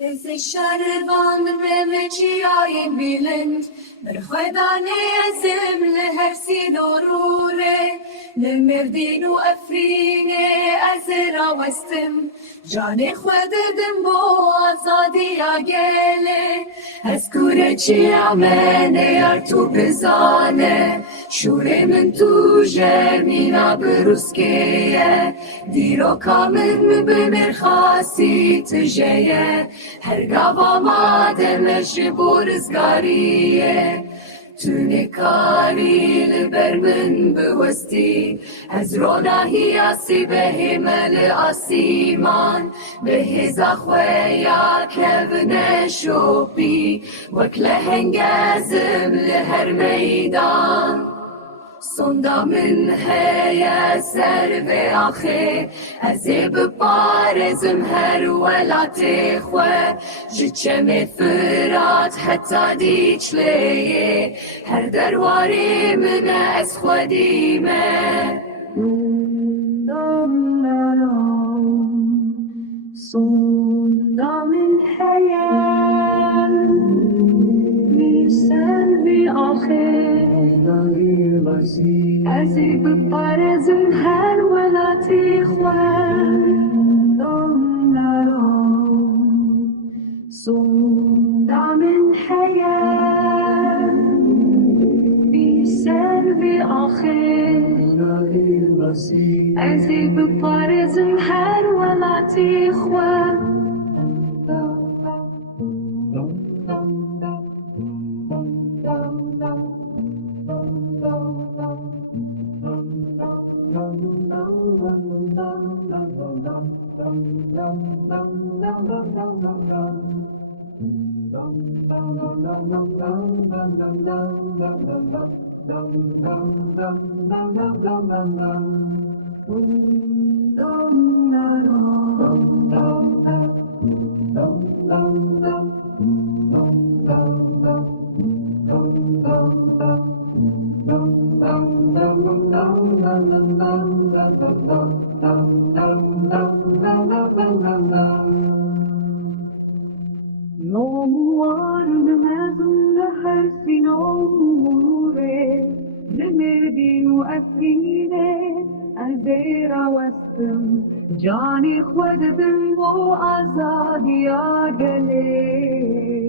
از شهروان به چیای بیلند برخوادانه ازم لهر سین و روره لمردین و افرینه از راوستم جان خود دم با آزادی آگله از کوره چی آمنه یار تو بزانه شور من تو جرمینا بروسکیه دیرو کامن بمرخاسی تجیه هرگاه آماده مش بورزگاریه تو نکاری لبر من بوستی از روناهی آسی به همل آسیمان به هزا خویا کبن شوپی وکل هنگازم لهر میدان صندا من هيا سر بآخي أزيب بارزم هر ولا تخوى جتشمي فرات حتى ديش ليه هر درواري من أسخوى ديمه صندا من هيا سر بآخي أزيب بارزم هر ولا تخوان صندا من حياة بسر بآخر أزيب بارزم هر ولا تخوان نوار نمازم لهر سنوره لمردين وأفرينه أزيرا وستم جاني خود بن بو آزادي آقلي